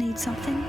Need something?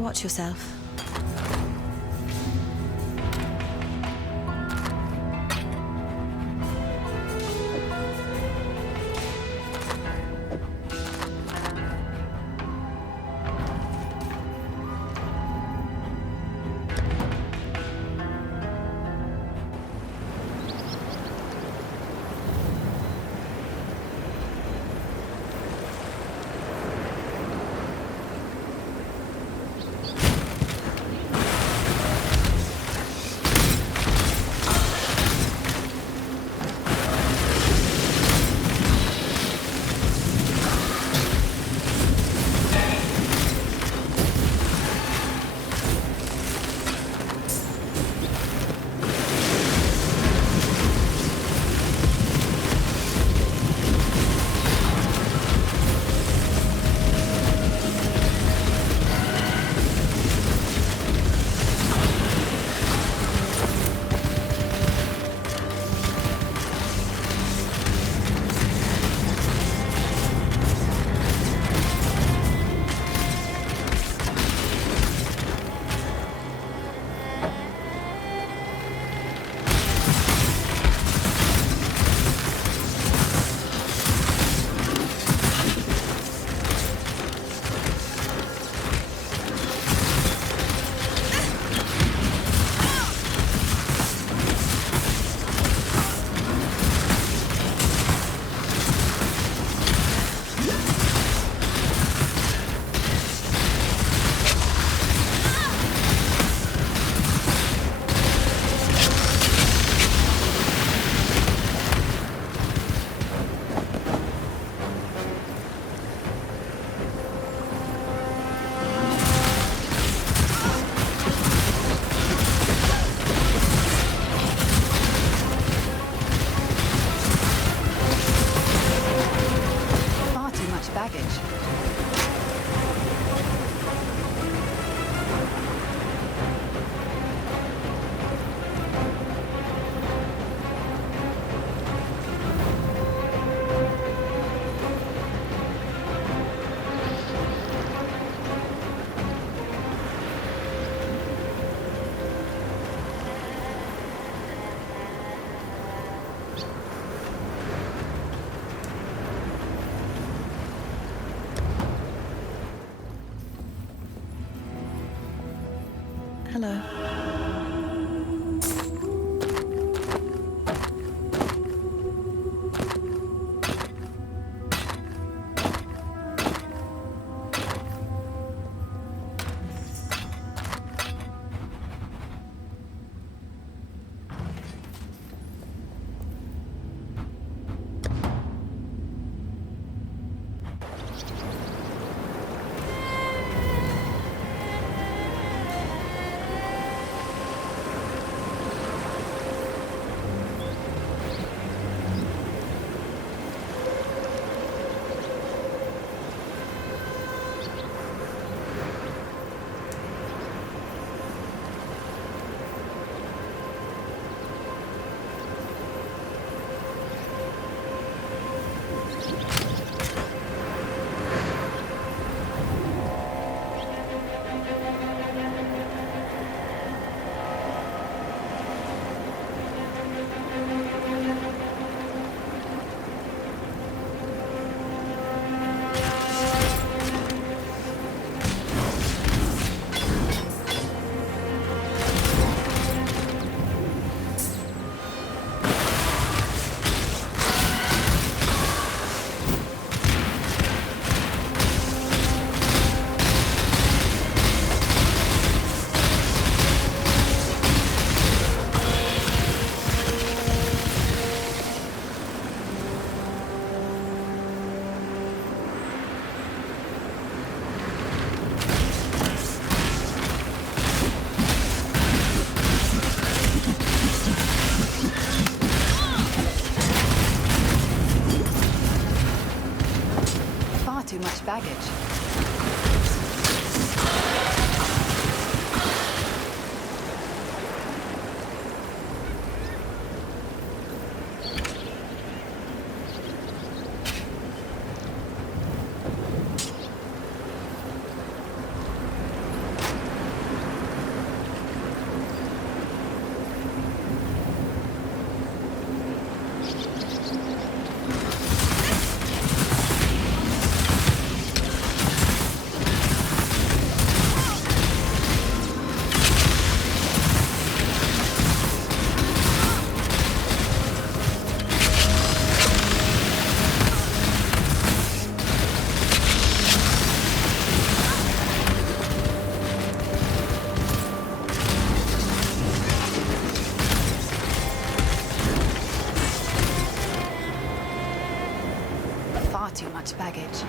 Watch yourself. Hello. much baggage.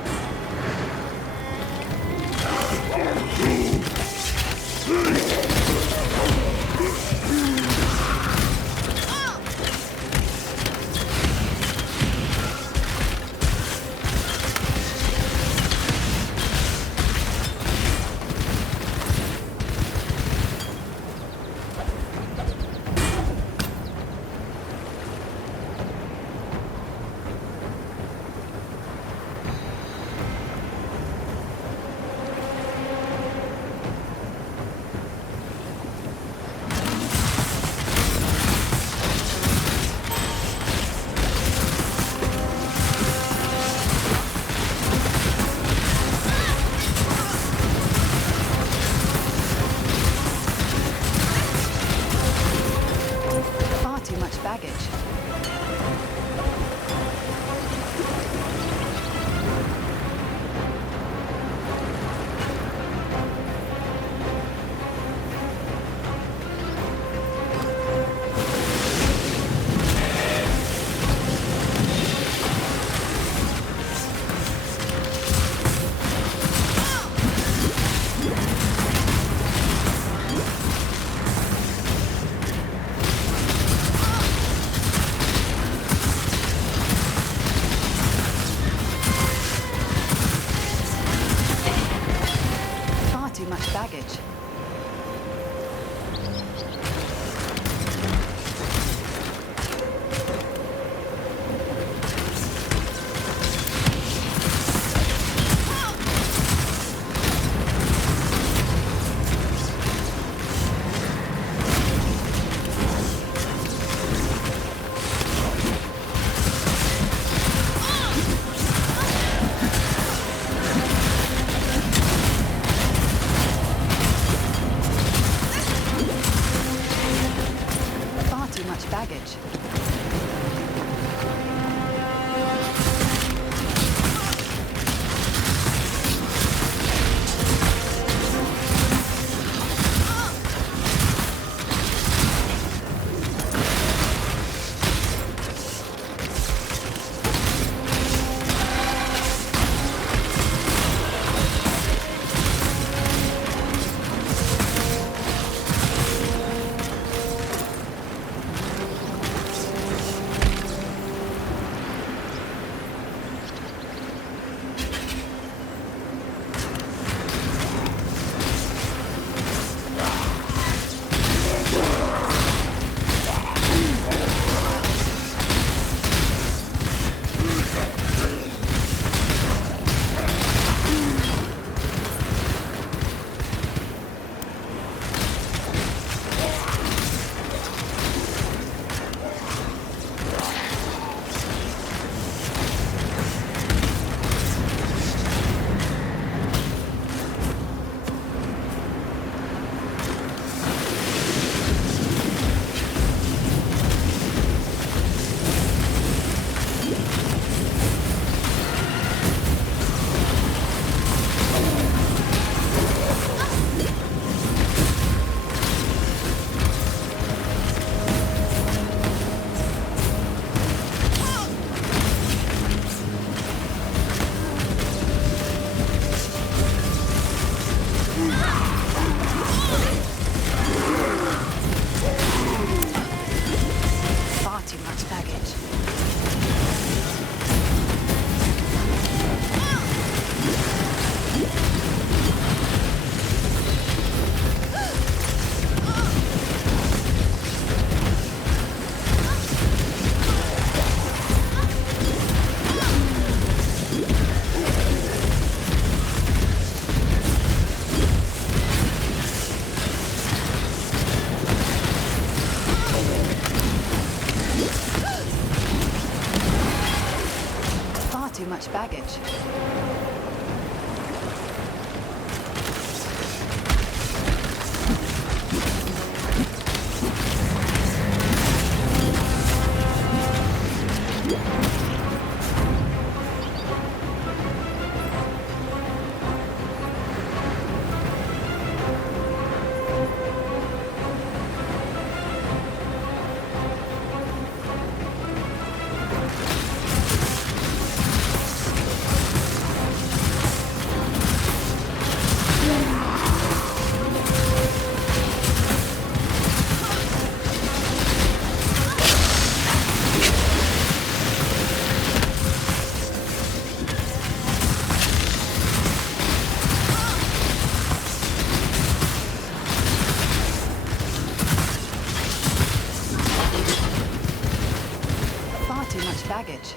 much baggage. much baggage.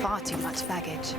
Far too much baggage.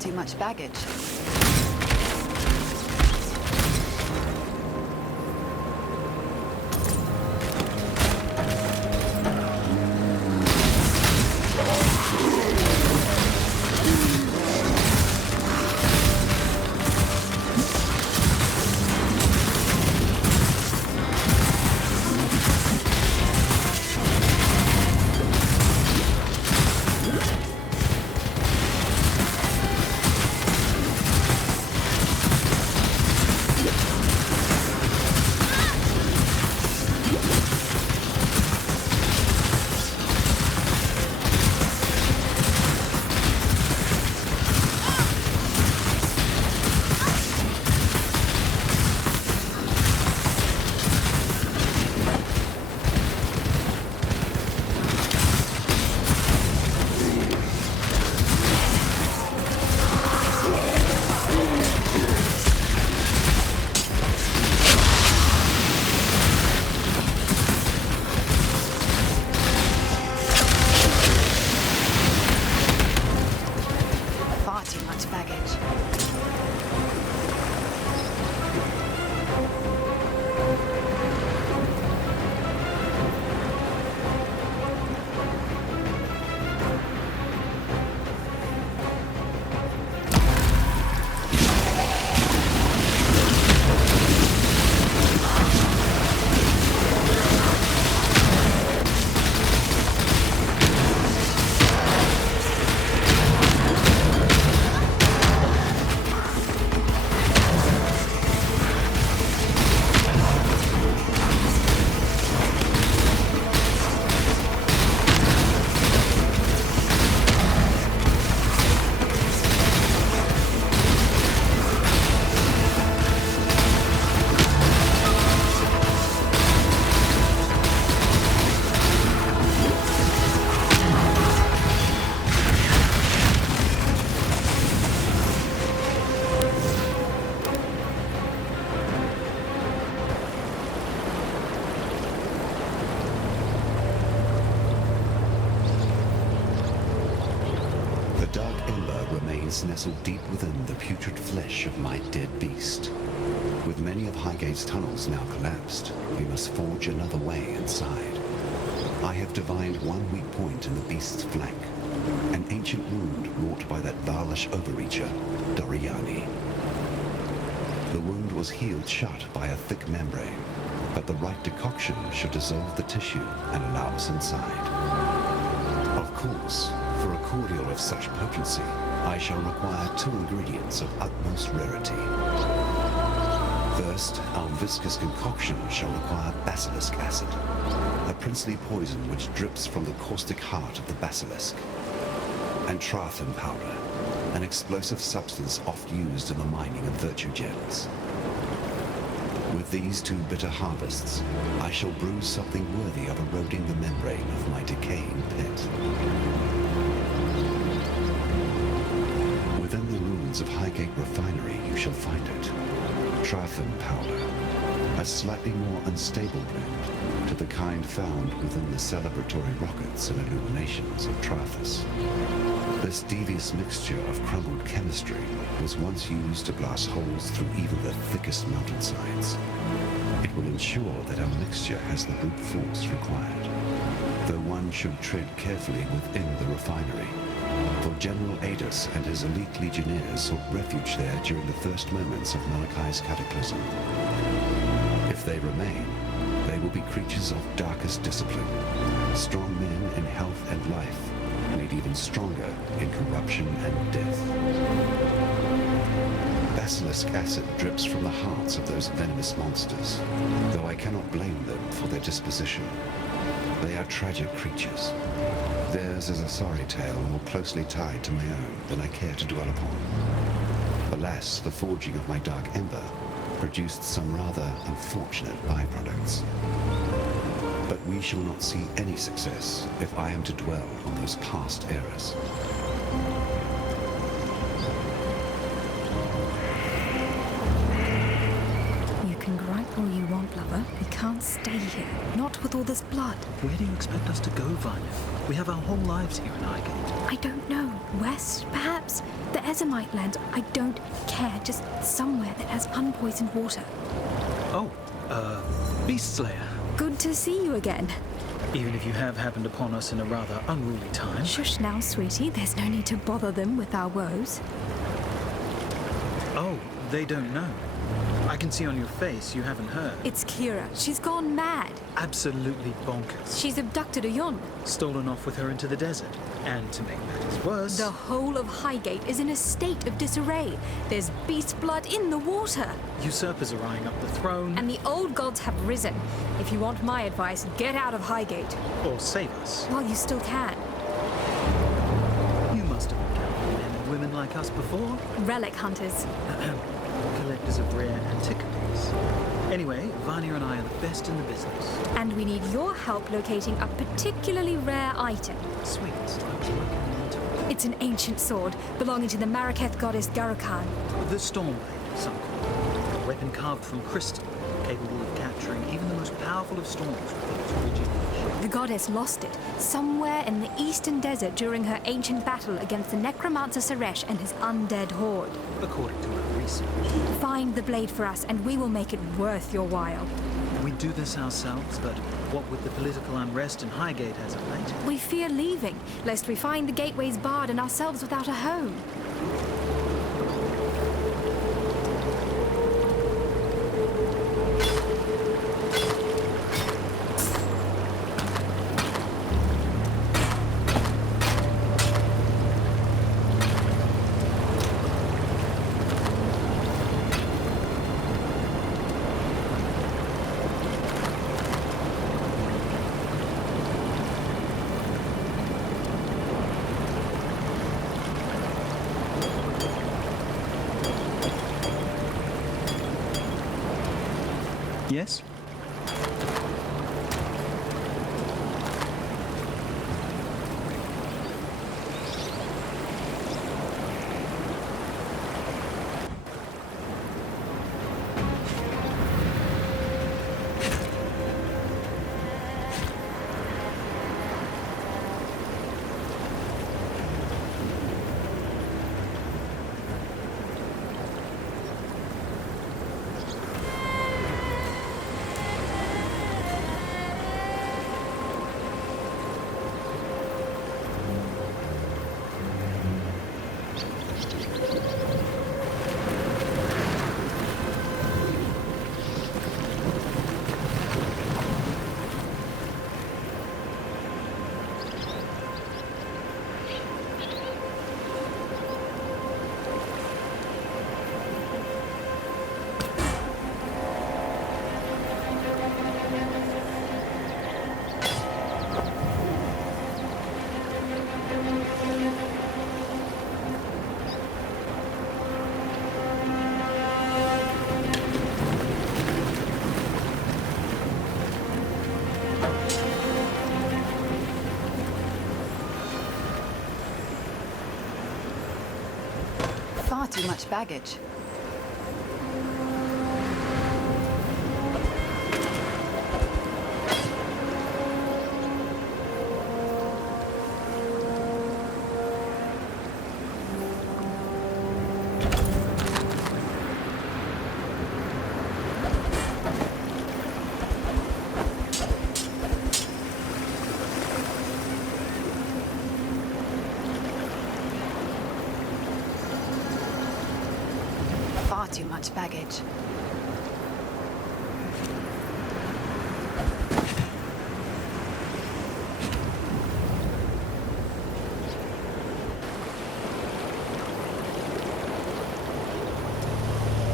Too much baggage. Nestled deep within the putrid flesh of my dead beast. With many of Highgate's tunnels now collapsed, we must forge another way inside. I have divined one weak point in the beast's flank, an ancient wound wrought by that Varlish overreacher, Doriani. The wound was healed shut by a thick membrane, but the right decoction should dissolve the tissue and allow us inside. Of course, for a cordial of such potency, I shall require 2 ingredients of utmost rarity. First, our viscous concoction shall require basilisk acid, a princely poison which drips from the caustic heart of the basilisk, and tarrish powder, an explosive substance oft used in the mining of virtue gems. With these 2 bitter harvests, I shall brew something worthy of eroding the membrane of my decaying pit. Within the ruins of Highgate Refinery you shall find it. Tarrish powder, a slightly more unstable blend to the kind found within the celebratory rockets and illuminations of Tarrish. This devious mixture of crumbled chemistry was once used to blast holes through even the thickest mountainsides. It will ensure that our mixture has the brute force required, though one should tread carefully within the refinery, for General Adus and his elite legionnaires sought refuge there during the first moments of Malachi's cataclysm. If they remain, they will be creatures of darkest discipline, strong men in health and life, made even stronger in corruption and death. Basilisk acid drips from the hearts of those venomous monsters, though I cannot blame them for their disposition. They are tragic creatures. Theirs is a sorry tale more closely tied to my own than I care to dwell upon. Alas, the forging of my dark ember produced some rather unfortunate byproducts. But we shall not see any success if I am to dwell on those past eras. You can gripe all you want, lover. We can't stay here. Not with all this blood. Where do you expect us to go, Violet? We have our whole lives here in Highgate. I don't know. West, perhaps? The Ezemite lands. I don't care. Just somewhere that has unpoisoned water. Oh, Beast Slayer. Good to see you again. Even if you have happened upon us in a rather unruly time. Shush now, sweetie. There's no need to bother them with our woes. Oh, they don't know. I can see on your face you haven't heard. It's Kira. She's gone mad. Absolutely bonkers. She's abducted Ayon. Stolen off with her into the desert. And to make matters worse... The whole of Highgate is in a state of disarray. There's beast blood in the water. Usurpers are eyeing up the throne. And the old gods have risen. If you want my advice, get out of Highgate. Or save us. While you still can. You must have encountered men and women like us before. Relic hunters. Collectors of rare antiquities. Anyway, Vanya and I are the best in the business. And we need your help locating a particularly rare item. Sweet. I was looking into it. It's an ancient sword belonging to the Maraketh goddess Garukan. The Stormblade, some call it. A weapon carved from crystal, capable of capturing even the most powerful of storms with its rigid edge. The goddess lost it somewhere in the eastern desert during her ancient battle against the necromancer Suresh and his undead horde. According to our research. Find the blade for us and we will make it worth your while. We do this ourselves, but what with the political unrest in Highgate as of late? We fear leaving, lest we find the gateways barred and ourselves without a home. Yes? Far too much baggage. Far too much baggage.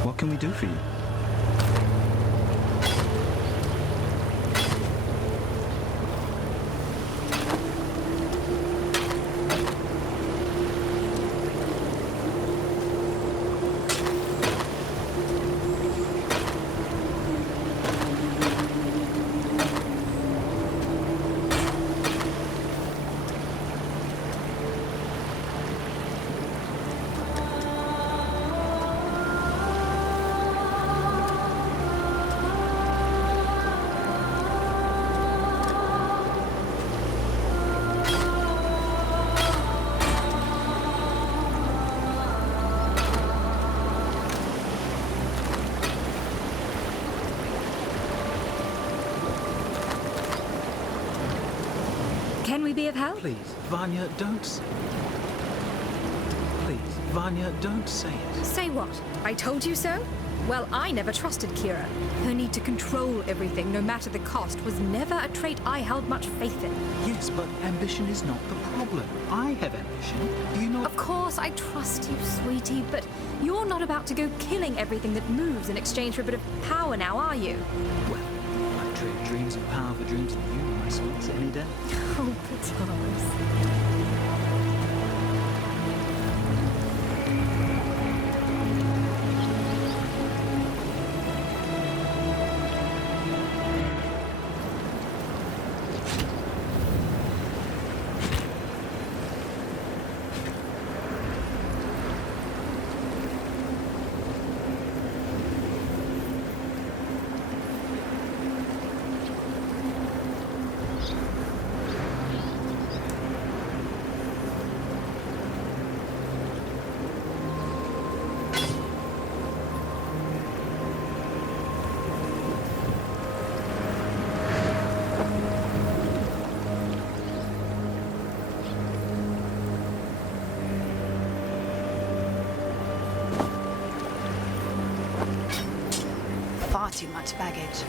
What can we do for you? Can we be of help? Please, Vanya, don't... Please, Vanya, don't say it. Say what? I told you so? Well, I never trusted Kira. Her need to control everything, no matter the cost, was never a trait I held much faith in. Yes, but ambition is not the problem. I have ambition. Do you not... Of course, I trust you, sweetie, but you're not about to go killing everything that moves in exchange for a bit of power now, are you? Well, I trade dreams of power for dreams of you, my sweets, any day. Oh, petals. Far too much baggage.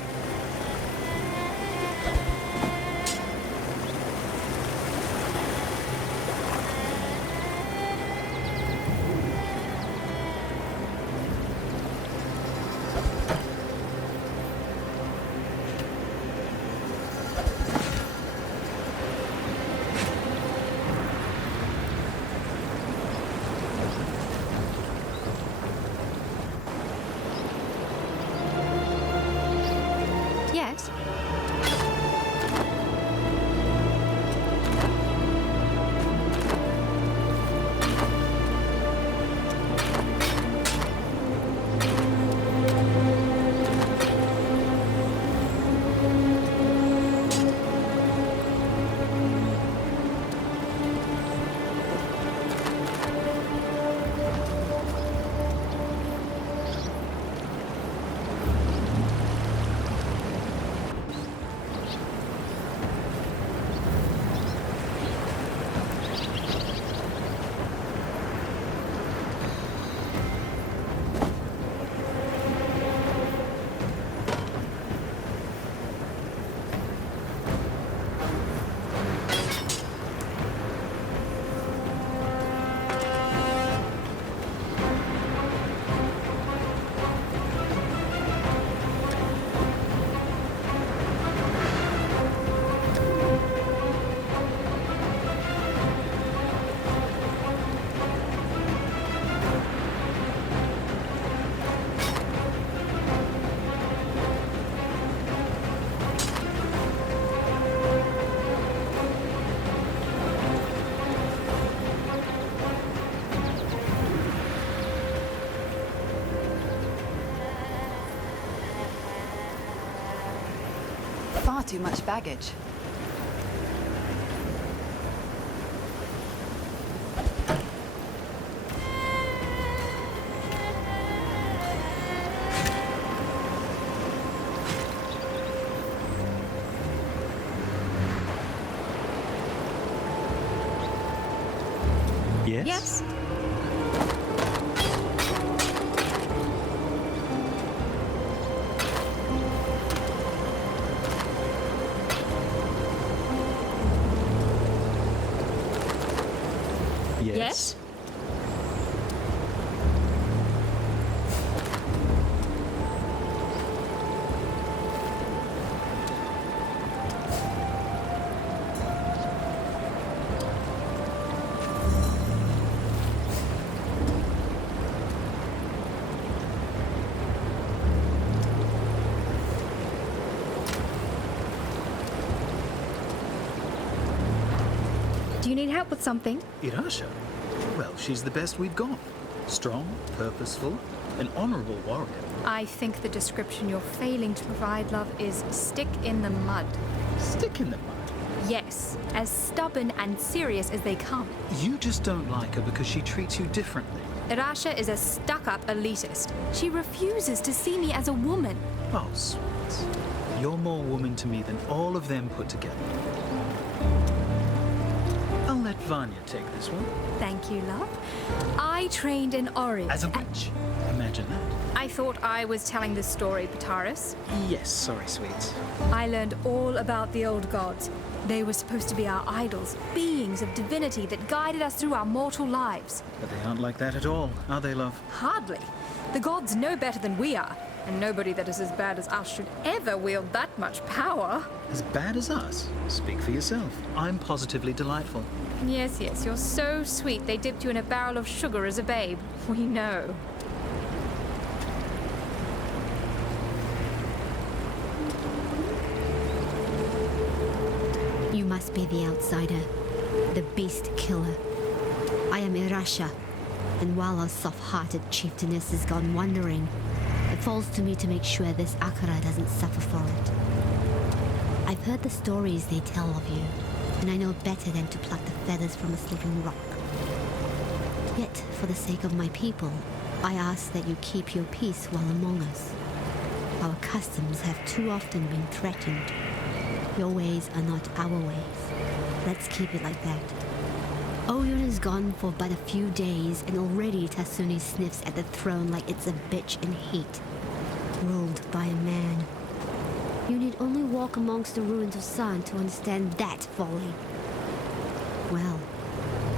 too much baggage. Yes? Yes? Yes? Do you need help with something? Irasha? Well, she's the best we've got. Strong, purposeful, an honorable warrior. I think the description you're failing to provide, love, is stick in the mud. Stick in the mud. Yes, as stubborn and serious as they come. You just don't like her because she treats you differently. Irasha is a stuck-up elitist. She refuses to see me as a woman. Oh, sweet. You're more woman to me than all of them put together. I'll let Vanya take this one. Thank you, love. I trained in Ori. As a witch. Imagine that. I thought I was telling this story, Tarrish. Yes, sorry, sweet. I learned all about the old gods. They were supposed to be our idols, beings of divinity that guided us through our mortal lives. But they aren't like that at all, are they, love? Hardly. The gods know better than we are, and nobody that is as bad as us should ever wield that much power. As bad as us? Speak for yourself. I'm positively delightful. Yes, yes, you're so sweet they dipped you in a barrel of sugar as a babe. We know. You must be the outsider, the beast killer. I am Irasha, and while our soft-hearted chieftainess has gone wandering, it falls to me to make sure this Akara doesn't suffer for it. I've heard the stories they tell of you, and I know better than to pluck the feathers from a sleeping rock. Yet, for the sake of my people, I ask that you keep your peace while among us. Our customs have too often been threatened. Your ways are not our ways. Let's keep it like that. Oyun is gone for but a few days, and already Tasuni sniffs at the throne like it's a bitch in heat, ruled by a man. You need only walk amongst the ruins of San to understand that folly. Well,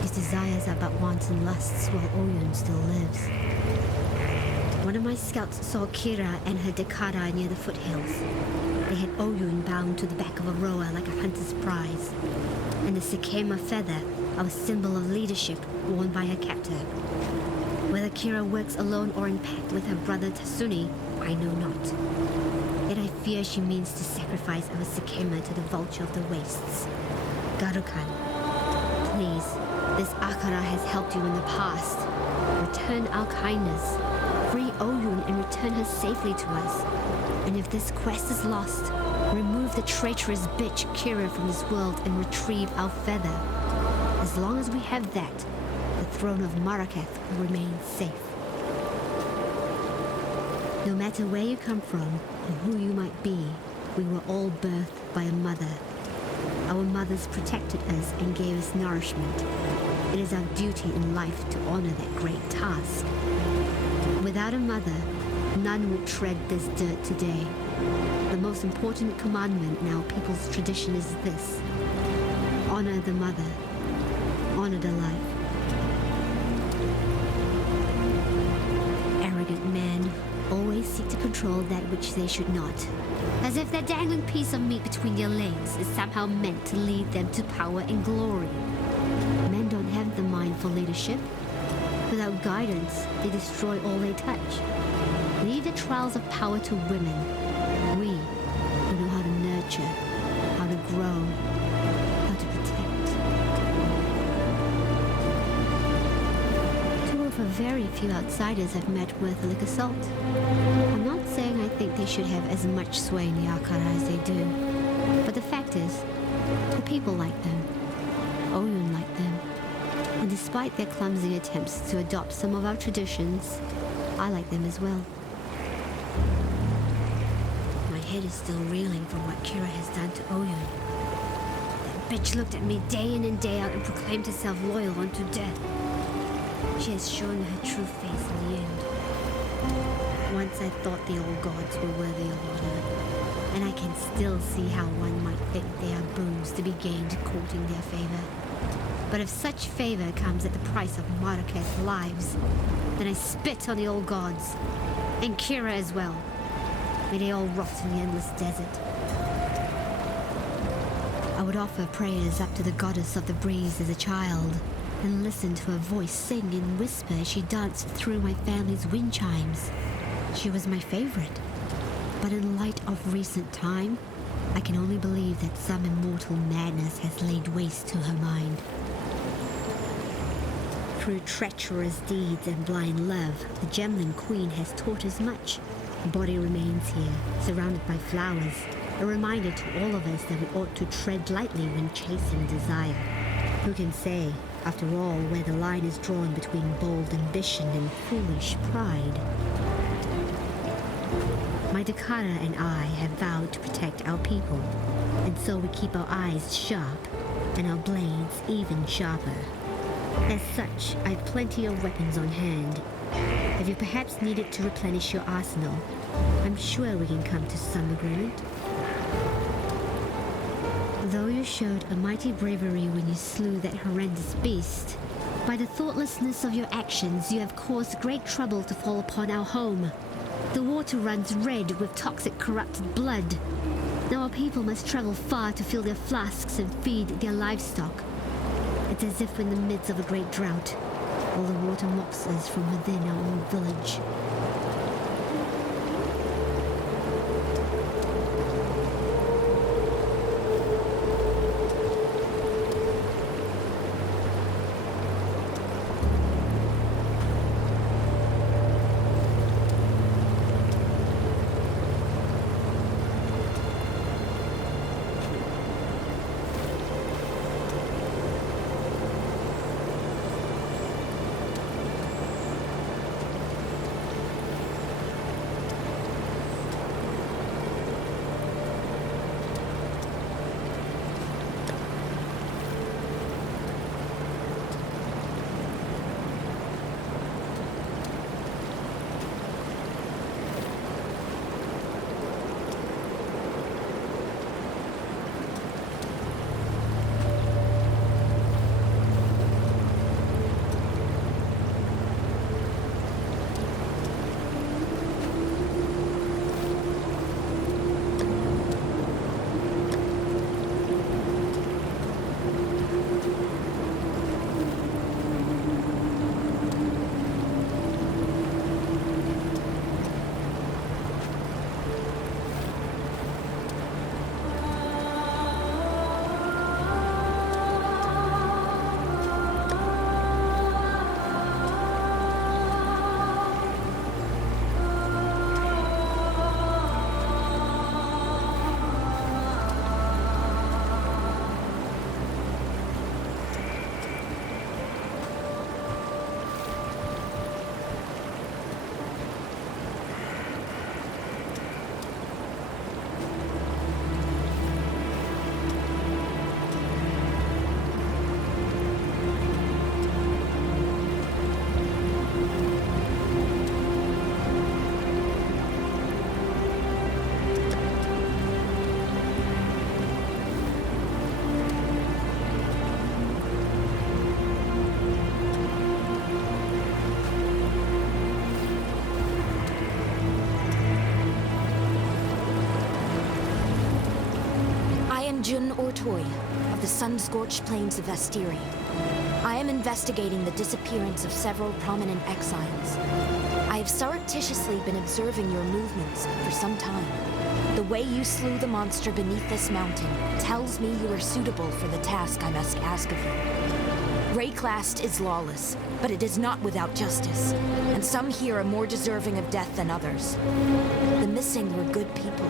his desires are but wanton lusts while Oyun still lives. One of my scouts saw Kira and her Dekara near the foothills. They had Oyun bound to the back of a rower like a hunter's prize, and the Sekema feather, our symbol of leadership, worn by her captor. Whether Kira works alone or in pact with her brother Tasuni, I know not. Yet I fear she means to sacrifice our Sekema to the vulture of the wastes. Garukan, please, this Akara has helped you in the past. Return our kindness. Free Oyun and return her safely to us. And if this quest is lost, remove the traitorous bitch Kira from this world and retrieve our feather. As long as we have that, the throne of Marraketh will remain safe. No matter where you come from or who you might be, we were all birthed by a mother. Our mothers protected us and gave us nourishment. It is our duty in life to honor that great task. Without a mother, none would tread this dirt today. The most important commandment in our people's tradition is this: honor the mother, honor the life. Arrogant men always seek to control that which they should not, as if that dangling piece of meat between their legs is somehow meant to lead them to power and glory. Men don't have the mind for leadership. Without guidance, they destroy all they touch. Leave the trials of power to women. We who know how to nurture, how to grow, how to protect. Two of the very few outsiders I've met worth a lick of salt. I'm not saying I think they should have as much sway in the Akara as they do. But the fact is, the people like them. Oyun like them. And despite their clumsy attempts to adopt some of our traditions, I like them as well. My head is still reeling from what Kira has done to Oyun. That bitch looked at me day in and day out and proclaimed herself loyal unto death. She has shown her true face in the end. Once I thought the old gods were worthy of honor, and I can still see how one might think they are boons to be gained courting their favor. But if such favor comes at the price of Marraketh's lives, then I spit on the old gods, and Kira as well. May they all rot in the endless desert. I would offer prayers up to the goddess of the breeze as a child, and listen to her voice sing in whisper as she danced through my family's wind chimes. She was my favorite. But in light of recent time, I can only believe that some immortal madness has laid waste to her mind. Through treacherous deeds and blind love, the Gemlin Queen has taught us much. Her body remains here, surrounded by flowers, a reminder to all of us that we ought to tread lightly when chasing desire. Who can say, after all, where the line is drawn between bold ambition and foolish pride? My Dakara and I have vowed to protect our people, and so we keep our eyes sharp and our blades even sharper. As such, I have plenty of weapons on hand. If you perhaps needed to replenish your arsenal, I'm sure we can come to some agreement. Though you showed a mighty bravery when you slew that horrendous beast, by the thoughtlessness of your actions, you have caused great trouble to fall upon our home. The water runs red with toxic corrupted blood. Now our people must travel far to fill their flasks and feed their livestock. It's as if we're in the midst of a great drought. All the water mocks us from within our own village. Jun Ortoy, of the sun-scorched plains of Vastiri. I am investigating the disappearance of several prominent exiles. I have surreptitiously been observing your movements for some time. The way you slew the monster beneath this mountain tells me you are suitable for the task I must ask of you. Rayclast is lawless, but it is not without justice, and some here are more deserving of death than others. The missing were good people,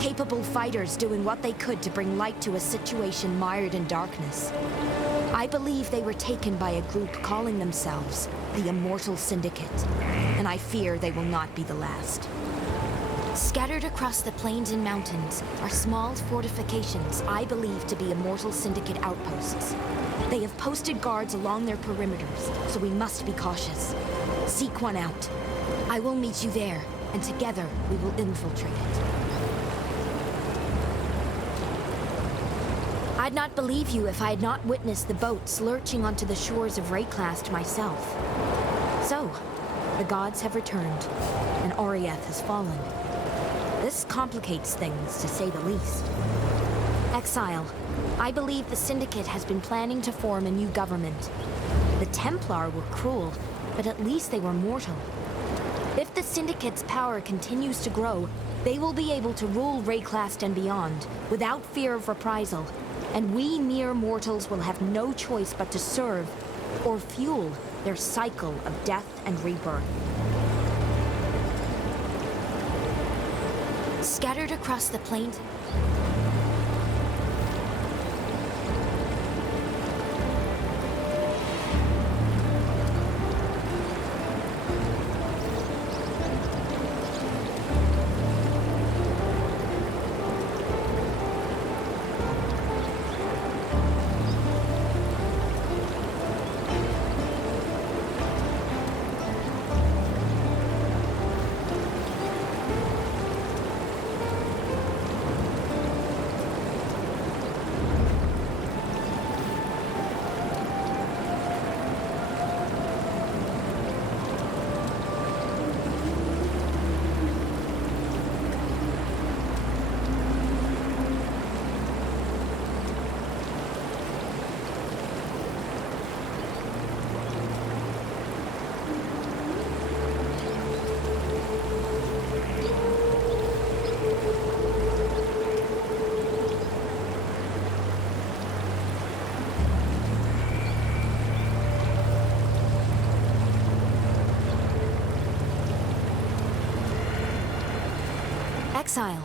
capable fighters doing what they could to bring light to a situation mired in darkness. I believe they were taken by a group calling themselves the Immortal Syndicate, and I fear they will not be the last. Scattered across the plains and mountains are small fortifications I believe to be Immortal Syndicate outposts. They have posted guards along their perimeters, so we must be cautious. Seek one out. I will meet you there, and together we will infiltrate it. I'd not believe you if I had not witnessed the boats lurching onto the shores of Rayclast myself. So, the gods have returned, and Oriath has fallen. This complicates things, to say the least. Exile, I believe the Syndicate has been planning to form a new government. The Templar were cruel, but at least they were mortal. If the Syndicate's power continues to grow, they will be able to rule Rayclast and beyond, without fear of reprisal, and we mere mortals will have no choice but to serve, or fuel, their cycle of death and rebirth. Scattered across the plains... Exile.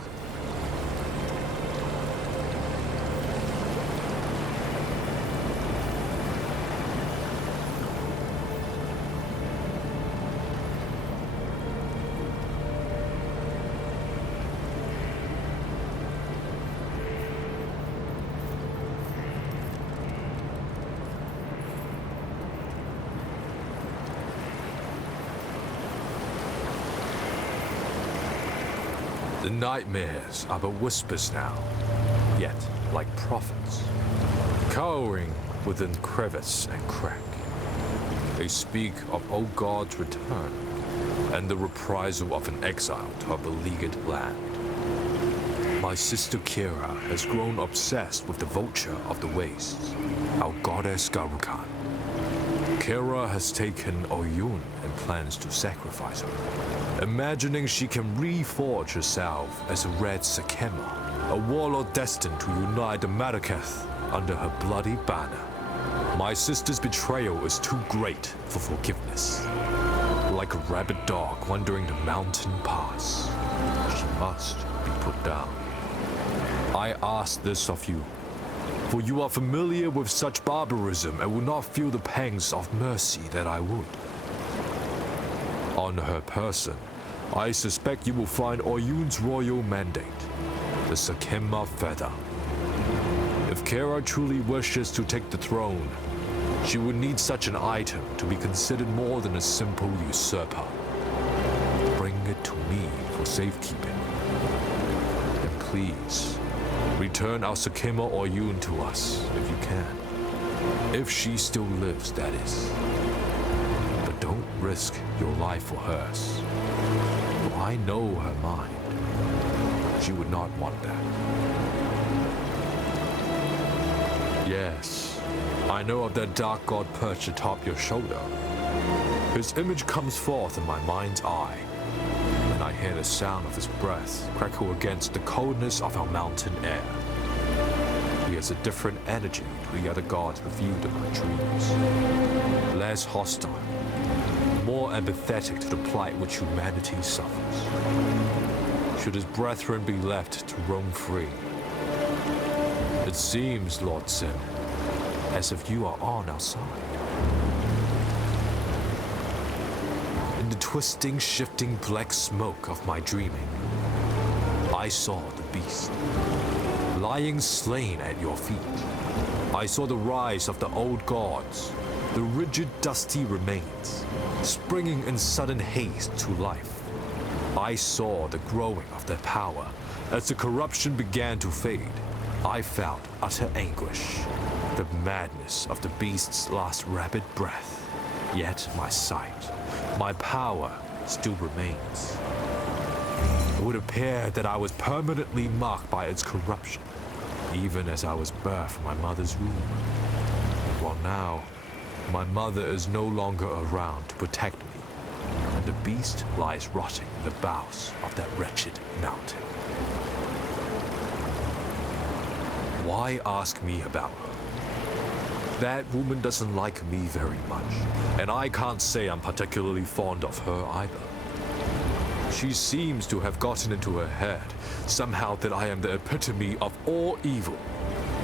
The nightmares are but whispers now, yet like prophets, cowering within crevice and crack. They speak of old God's return and the reprisal of an exile to a beleaguered land. My sister Kira has grown obsessed with the vulture of the wastes, our goddess Garukan. Kira has taken Oyun and plans to sacrifice her, imagining she can reforge herself as a Red Sakema, a warlord destined to unite the Madaketh under her bloody banner. My sister's betrayal is too great for forgiveness. Like a rabid dog wandering the mountain pass, she must be put down. I ask this of you, for you are familiar with such barbarism and will not feel the pangs of mercy that I would. On her person, I suspect you will find Oyun's royal mandate, the Sakema feather. If Kira truly wishes to take the throne, she would need such an item to be considered more than a simple usurper. Bring it to me for safekeeping. And please, return our Sakema Oyun to us if you can. If she still lives, that is. But don't risk your life for hers. For I know her mind. She would not want that. Yes, I know of that dark god perched atop your shoulder. His image comes forth in my mind's eye, and I hear the sound of his breath crackle against the coldness of our mountain air. He has a different energy to the other gods revealed in my dreams. Less hostile, more empathetic to the plight which humanity suffers. Should his brethren be left to roam free? It seems, Lord Sin, as if you are on our side. In the twisting, shifting black smoke of my dreaming, I saw the beast, lying slain at your feet. I saw the rise of the old gods, the rigid, dusty remains, springing in sudden haste to life. I saw the growing of their power. As the corruption began to fade, I felt utter anguish, the madness of the beast's last rapid breath. Yet my sight, my power still remains. It would appear that I was permanently marked by its corruption, even as I was birthed from my mother's womb. While now, my mother is no longer around to protect me, and the beast lies rotting in the bowels of that wretched mountain. Why ask me about her? That woman doesn't like me very much, and I can't say I'm particularly fond of her either. She seems to have gotten into her head somehow that I am the epitome of all evil,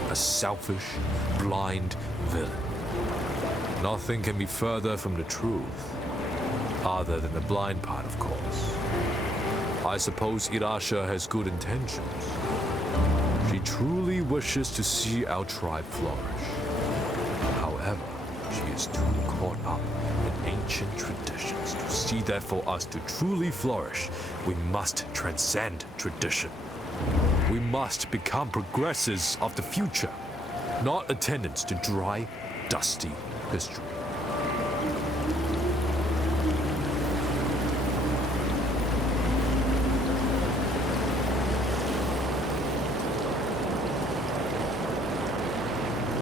a selfish, blind villain. Nothing can be further from the truth, other than the blind part, of course. I suppose Irasha has good intentions. She truly wishes to see our tribe flourish. However, she is too caught up in ancient traditions to see that for us to truly flourish, we must transcend tradition. We must become progressors of the future, not attendants to dry, dusty history.